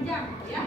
panjang ya.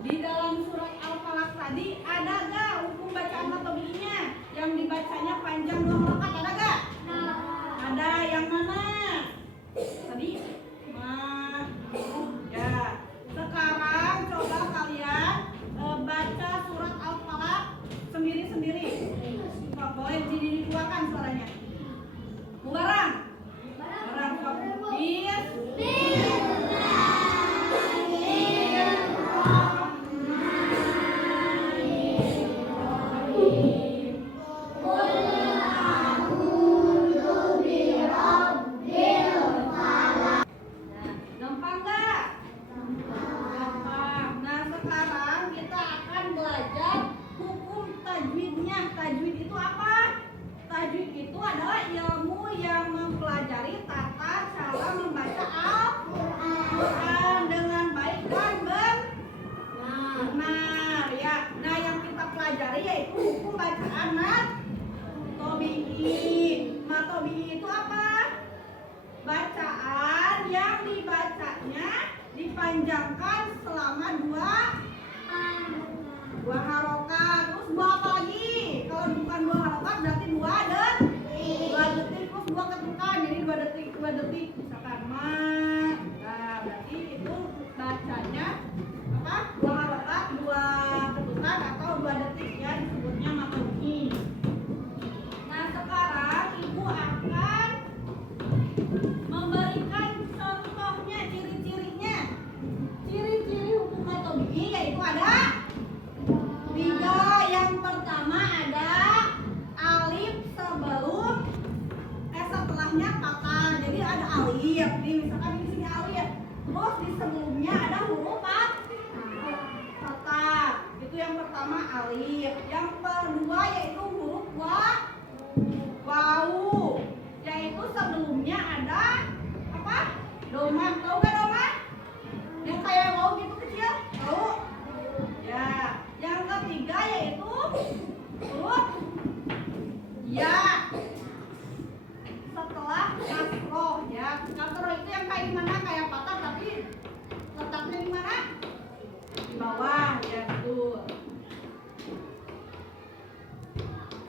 Di dalam surat Al-Falaq tadi ada gak hukum bacaan matobi'nya? Yang dibacanya panjang 2 rakaat ada gak? Ada, yang mana? Tadi? Ya. Sekarang coba kalian baca surat Al-Falaq sendiri-sendiri. Boleh diduakan suaranya. Barang. Tajwid itu apa? Tajwid itu adalah ilmu yang mempelajari tata cara membaca Al-Quran dengan baik dan benar ya. Nah, yang kita pelajari yaitu hukum bacaan matobi'i. Matobi'i itu apa? Bacaan yang dibacanya dipanjangkan selama dua harokat. Terus dua apa lagi? Kalau bukan 2 harokat berarti 2 detik terus 2 ketukan, jadi 2 detik misalkan nah berarti itu bacanya apa? 2 harokat, 2 ketukan atau 2 detik ya, disebutnya matobi'i. Nah, sekarang ibu akan memberikan contohnya, ciri-cirinya. Ciri-ciri hukum matobi'i yaitu ada 3. Yang pertama ada alif setelahnya patah. Jadi ada alif. Nih, misalkan di sini alif. Terus di sebelumnya ada huruf patah. Itu yang pertama alif. Yang kedua yaitu huruf wawu. Yaitu sebelumnya ada apa? Doman. Tahu gak doman? Yang kayak wawu gitu kecil. Tahu? Ya. Yang ketiga yaitu huruf ya setelah kasroh ya. Kasroh itu yang kayak gimana? Kayak patah tapi letaknya di mana? Di bawah ya, betul.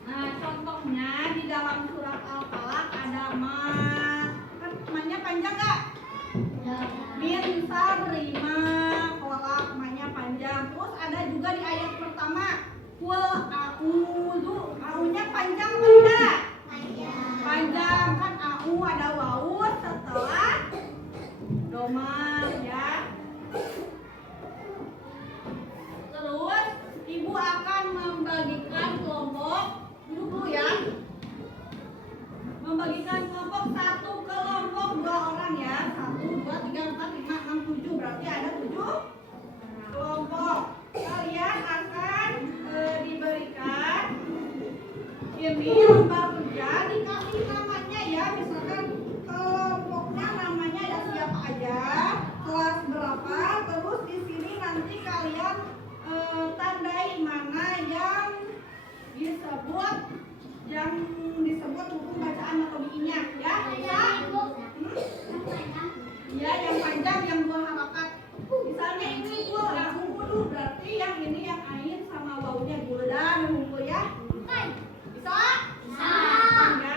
Nah, contohnya di dalam surat Al-Falaq ada ma. Kan ma-nya panjang gak? Min sabrima. Kolak ma-nya panjang. Terus ada juga di ayat pertama wa a'udzu. Au-nya panjang apa tidak? Panjang kan, au ada wawu setelah domah ya. Terus ibu akan membagikan kelompok dulu ya. Membagikan kelompok 1 kelompok 2 orang ya. 1, 2, 3, 4, 5, 6, 7. Berarti ada 7 kelompok. Kalian akan diberikan ini lembar kerja, dikasih namanya ya. Misalkan kelompoknya namanya ada siapa aja, kelas berapa. Terus di sini nanti kalian tandai mana yang disebut hukum bacaan matobi'inya ya. Ya, yang panjang, yang 2 harokat. Misalnya ini hukum berarti yang ini yang ain sama wawunya guldan hukum ya. Bisa? Ya.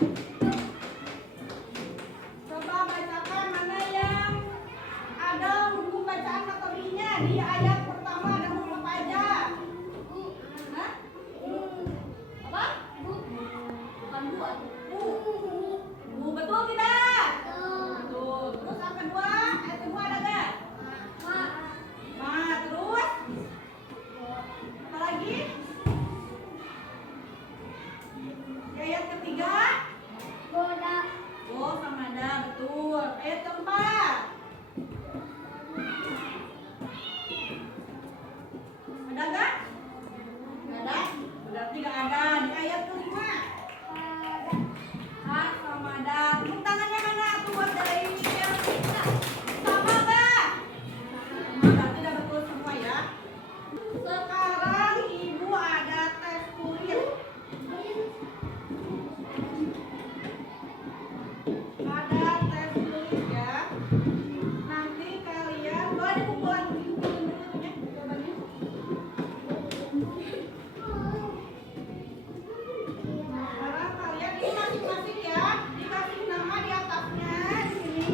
Coba bacakan mana yang ada hukum bacaan metodenya di ayat pertama, ada huruf apa aja? Hah? Apa? Bukan buat. Betul tidak? Betul. Terus yang kedua, ayat kedua ada gak? Ma. Terus? Apa lagi? Ayat ketiga? Oh, sama ada, betul. Ayat keempat? Ada gak? Gak ada? Berarti gak ada. Di ayat kelima? Hak sama ada. Tepuk tangannya mana? Tuh buat dari yang sama gak? Berarti udah betul semua ya. Sekarang ibu ada tes tulis. Ada tes tulis ya. Nanti kalian boleh dikumpulkan dulu ya jawabannya. Sekarang kalian ini masing-masing ya dikasih nama di atasnya di sini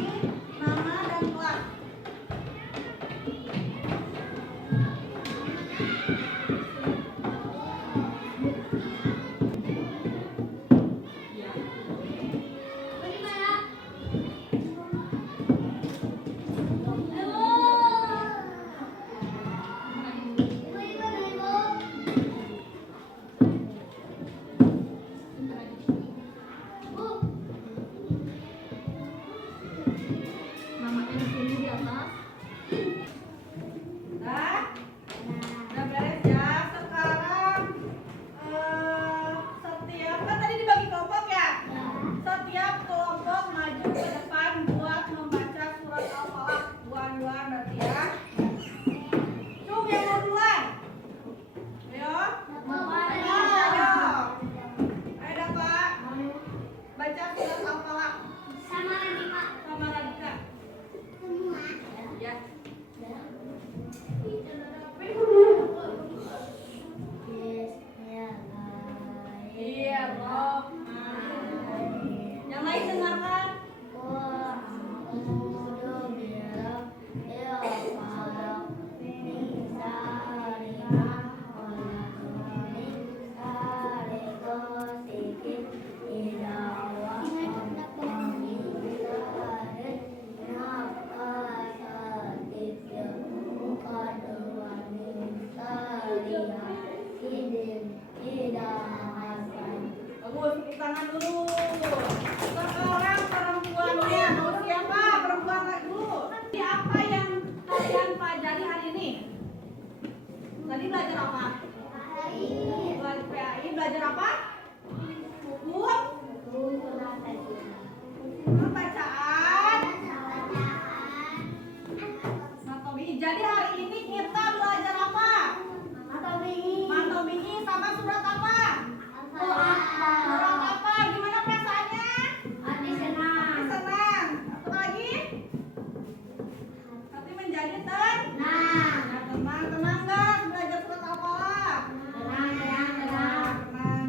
nama dan kelas. Udah beres ya. Sekarang setiap kan tadi dibagi kelompok ya. Setiap kelompok maju ke depan buat membaca surat Al-Falaq. Dua-dua berarti ya. Cung yang mau duluan. Ayo. Ayo. Ayo dapat. Baca surat Al-Falaq sama Radika. Ya. Iya, Rob. Yang lain dengarkan. Bagus, tepuk tangan dulu. Sekarang perempuannya mau siapa? Perempuan dulu. Ini apa yang kalian pelajari hari ini? Tadi belajar apa? Belajar PAI. Belajar apa? Hukum bacaan. Matobi. Jadi hari ini kita belajar apa? Matobi sama surat apa? Surat apa? Gimana perasaannya? Senang. Apa lagi? Tapi menjadi tenang. Tenang nggak belajar surat Al-Falaq? Tenang.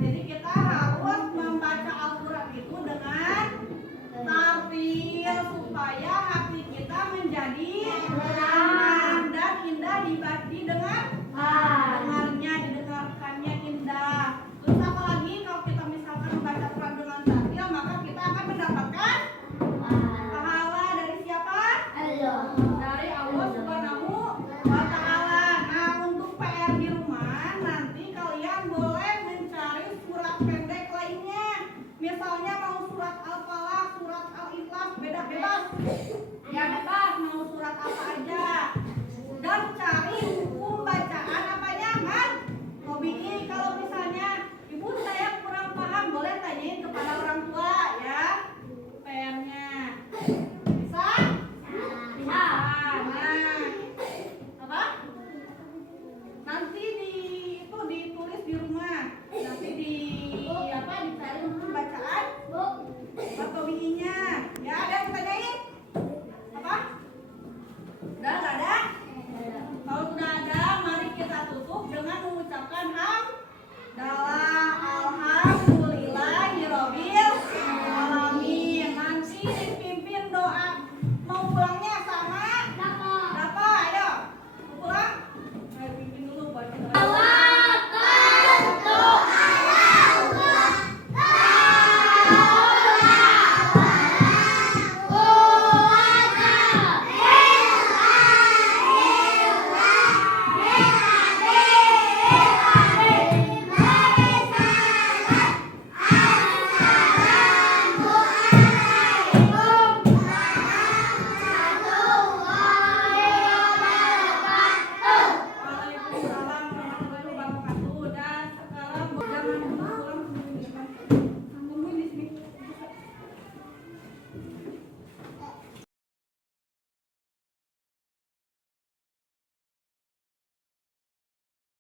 Jadi kita harus membaca Al-Quran itu dengan tartil supaya hati kita menjadi tenang dan indah didengar. Dengarnya didengarkannya indah. Terus apa lagi kalau kita misalkan membaca Quran dengan tartil maka kita akan mendapatkan pahala dari siapa? Dari Allah Subhanahu wa Ta'ala. Nah, untuk PR di rumah nanti kalian boleh mencari surat pendek lainnya. Misalnya mau surat Al-Falaq, surat Al-Ikhlas, bebas. Ya, bebas.